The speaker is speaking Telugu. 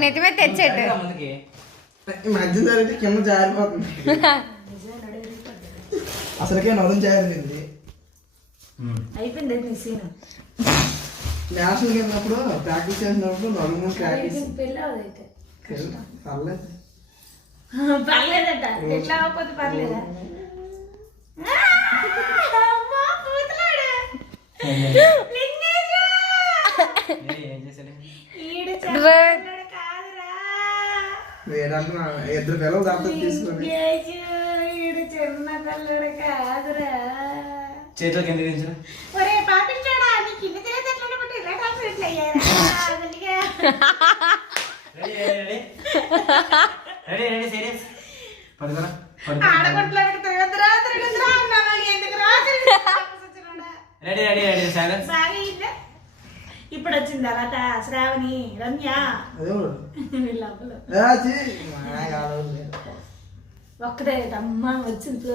నెత్తి మీద తెచ్చేట్టు మధ్య జరిగితే కింద జారిపోతుంది. అసలుకే నడుము జారింది. అయిపోయింది సీన్. నేషనల్ వెళ్ళినప్పుడు ప్రాక్టీస్ చేసినప్పుడు నడుము ప్రాక్టీస్ పర్లేదు పర్లేదట. ఎట్లా అవ్వకపోతే పర్లేదా? ఇద్దరు పిల్లలు దాంతో తీసుకుని చిన్న పిల్లడు కాదురా. చేతిలో కింద దించు. ఒరే పాపించాడా నీ కింద తెలియదు ఎట్లా అనుకుంటే ఇలా కాన్ఫిడెంట్ అయ్యారా? ఆడగొట్లకు తిరగదురా తిరగదురా అన్నాను. ఎందుకురా ఇప్పుడు వచ్చింది తర్వాత శ్రావణి రమ్య వీళ్ళ అబ్బలు ఒక్కటే అమ్మ వచ్చింది.